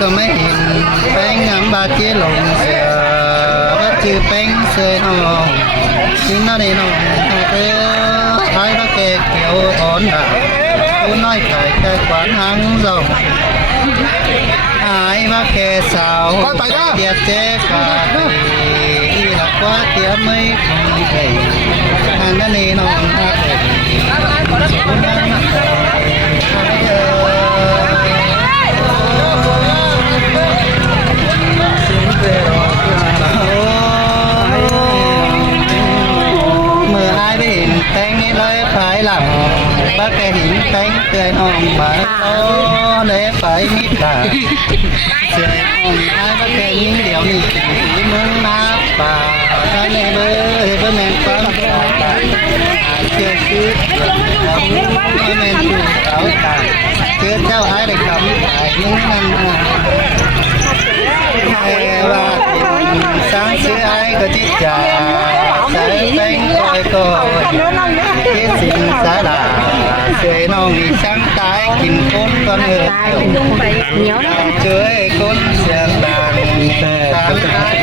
ก็ไม่เห็นแป้งน้ำบาเจี๊ยลงเสือว่าชื่อแป้งเสยน้องที่น่าได้น้องเออไอ้พระแกเขียวอ่อนด่าผู้น้อยไก่แก่ขวานหางรองไอ้พระแกสาวเดียเจ๊กาอีหลักว่าเตี้ยไม่คงเอ๋อันนั้นน้องฮักเอ๋ผู้นั้นเมื่อไอ้ไปเห็นแตงนี่เลยภายหลังบ้าแกเห็นแตงเตือนน้องมาโอ้เลยไปมิดหลังเสียน้องไอ้บ้าแกยิ้มเดี๋ยวนี้สีมึงน้ำป่าไอ้ในเบอร์เบอร์แมนฟังตาตาเชื่อชื่อไม่แมนชูเขาตาเชื่อเจ้าไอ้ได้คำไอ้ยังนั่นว่าsáng xưa ai có chiếc trà sẽ bánh coi coi cái xin giá là sưởi non vì sáng tái kìm côn con người chơi côn sườn đàn sáng tái